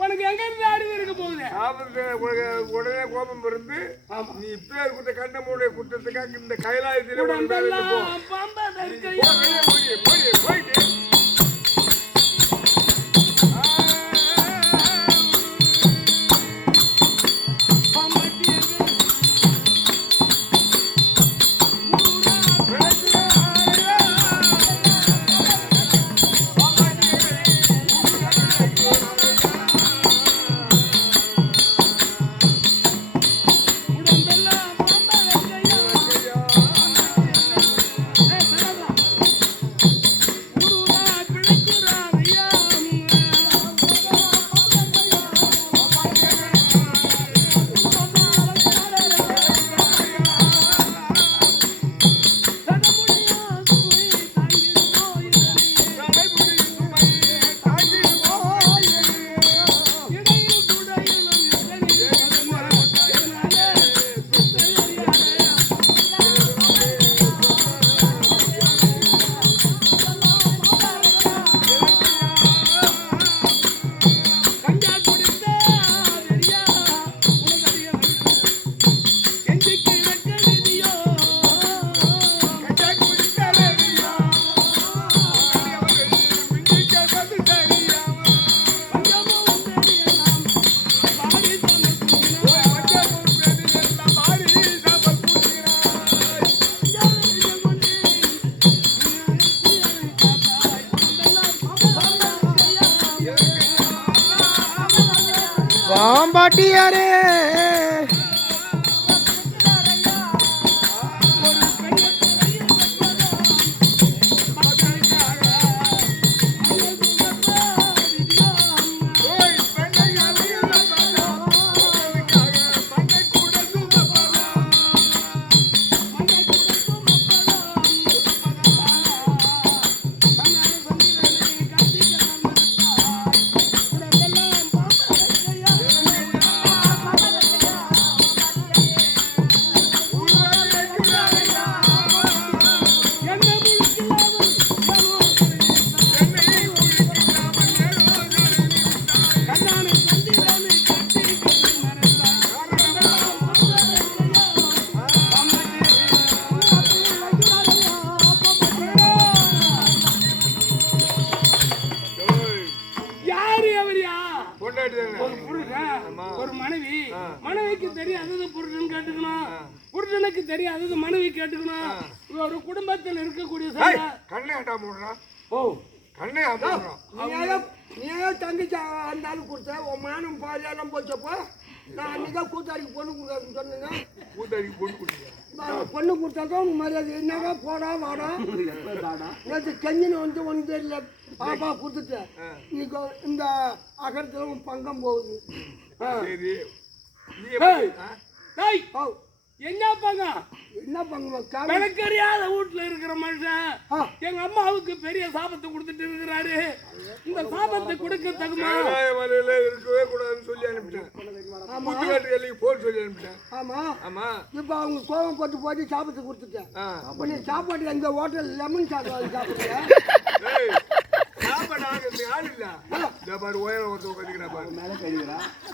உனக்கு எங்க இருந்து அறிவு இருக்க போகுது? உடனே கோபம் இருந்து நீ பேர் குத்த கண்ணமுடைய குற்றத்துக்காக இந்த கைலாயத்திலே போயிட்டு பாட்டியாரே ஒரு மனைவி மனைவிக்கு தெரியாதது புருஷன் கேட்டுக்கணும், புருஷனுக்கு தெரியாதது மனைவி கேட்டுக்கணும். ஒரு குடும்பத்தில் இருக்கக்கூடிய நீ தங்கச்சி அந்த ஆளு கொடுத்த உன் மானம் பாதியெல்லாம் போச்சப்போ நான் அன்னைக்கு கூத்தாடிக்கு பொண்ணு கொடுக்காதுன்னு சொன்னீங்க. கூத்தாடிக்கு பொண்ணு கொடுத்தீங்க, பொண்ணு கொடுத்தாதான் உங்க மரியாதை என்னங்க போடா வாடா நேற்று கஞ்சின்னு வந்து ஒன்று தெரியல பாப்பா கொடுத்துட்டேன். இன்னைக்கு இந்த அகரத்துல உன் பங்கம் போகுது. என்ன பங்கம்? என்ன பங்கம்? எனக்கு தெரியாத வீட்டுல இருக்கிற மனுஷன் எங்க அம்மாவுக்கு பெரிய சாபத்தை கொடுத்துட்டு இருக்கிறாரு. இந்த சாபத்தை கொடுக்க தகுமா? இருக்கவே கூடாதுன்னு சொல்லி அனுப்பிட்டேன். போன் சொல்லி அனுப்பிட்டேன். ஆமா ஆமா. இப்ப அவங்க கோபம் போட்டு போட்டு சாபத்தை கொடுத்துட்டேன். சாப்பாடு எங்க ஹோட்டல் லெமன் சாப்பாடு சாப்பிடுறேன்.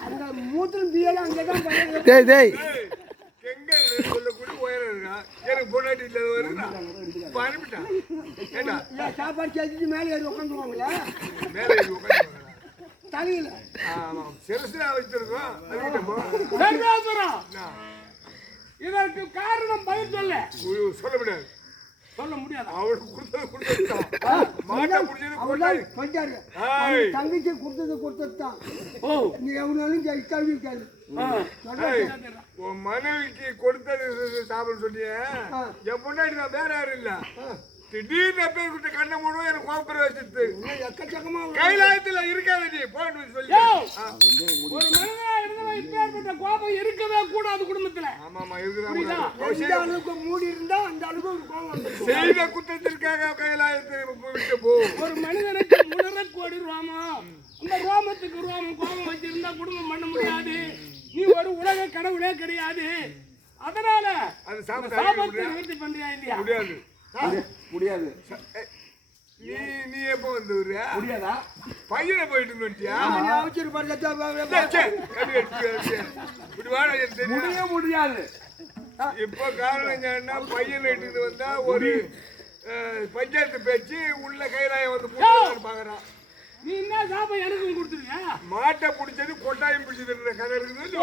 அந்த மூத்திரம் பியெல்லாம் அங்கதான் சொல்லக்கூடிய உயரம் இருக்கா? எனக்கு பொண்டாட்டி இல்லாத அனுப்பிட்டான். சாப்பாடு கேட்டு மேலே ஏறி உட்காந்துருவாங்களா? மேலே ஏறி உட்காந்து தலையில சிறுசா வச்சிருக்கோம். இதற்கு காரணம் பதில் சொல்ல முடியாது. சொல்ல முடியாது. அவருக்கு தங்கச்சி கொடுத்ததுதான். நீ எவ்வளவு கேள்வி கேள்வி மனைவிக்கு கொடுத்தது சாப்பிட சொல்லிய என் பொண்டாடி நான் வேற யாரும் இல்ல. திடீர்னு பேர் கண்ணை மூடுவோம் எனக்கு கோபுர வச்சுட்டு கைலாயத்துல இருக்காது நீ போன்னு சொல்லி ஒரு மனிதனா இருந்தா இப்பேற்பட்ட கோபம் இருக்கவே கூடாது குடும்பத்துல. ஆமாமா இருக்குதா? அளவுக்கு மூடி இருந்தா அந்த அளவுக்கு கோபம் செய்த குற்றத்திற்காக கைலாயத்தை விட்டு போ. ஒரு மனிதனுக்கு 1.5 கோடி ரோமம், அந்த ரோமத்துக்கு ரோமம் கோபம் வச்சிருந்தா குடும்பம் பண்ண முடியாது. நீ ஒரு உலக கடவுளே கிடையாது. அதனால அது சாபத்தை நிவர்த்தி பண்றியா இல்லையா? முடியாது முடியாது. நீ எப்போ வந்து விடுறியா? முடியாதா? பையனை போயிட்டு வந்துட்டியா? நீ அவசர இப்படி வாடா எனக்கு தெரியும். முடியாது. இப்போ காரணம் என்னன்னா பையனை இட்டுட்டு வந்தா ஒரு பஞ்சாயத்து பேச்சு உள்ள கைலாயம் வந்து போட்டு பாக்குறான். நீ என்ன சாபம் எனக்கும் கொடுத்துருவியா? மாட்டை பிடிச்சது கொட்டாயம் பிடிச்சது கதை இருக்குது.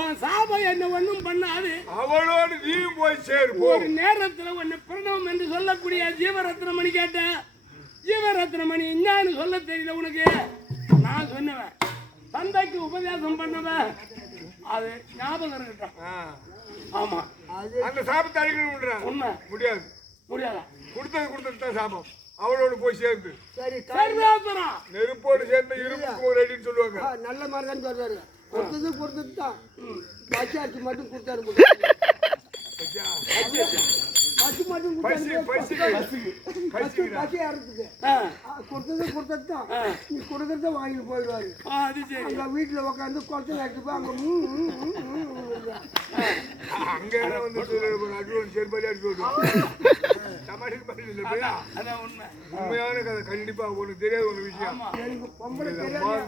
உன் சாபம் என்ன ஒண்ணும் பண்ணாது. அவளோடு நீயும் போய் சேரு. ஒரு நேரத்துல உன்னை பிரணவம் என்று சொல்லக்கூடிய ஜீவரத்னமணி கேட்டேன். ஜீவரத்னமணி என்னன்னு சொல்ல தெரியல உனக்கு. நான் சொன்னவன் தந்தைக்கு உபதேசம் பண்ணவன். அது ஞாபகம் இருக்கட்டும். ஆமா, அந்த சாபத்தை அழிக்கணும். உண்மை. முடியாது. முடியாதா? கொடுத்தது தான் சாபம். அவளோடு போய் சேர்ந்து சரி நெருப்போடு சேர்ந்த இரும்புக்கு ஒரு அடின்னு சொல்லுவாங்க. நல்ல மாதிரி தான் சொல்றாரு. கொடுத்தது தான் பச்சாச்சு மட்டும் கொடுத்தாரு. பச்சு மட்டும் பசி அறுத்துக்கு கொடுத்தது தான். நீ கொடுக்கறத வாங்கிட்டு போயிடுவாரு. அங்க வீட்டுல உட்காந்து குளத்துல எடுத்துப்பா. அங்க வந்து செருப்பாடி அடிச்சு உண்மையான கதை. கண்டிப்பா உனக்கு தெரியாத ஒரு விஷயம். பொம்பளை தெரியாது.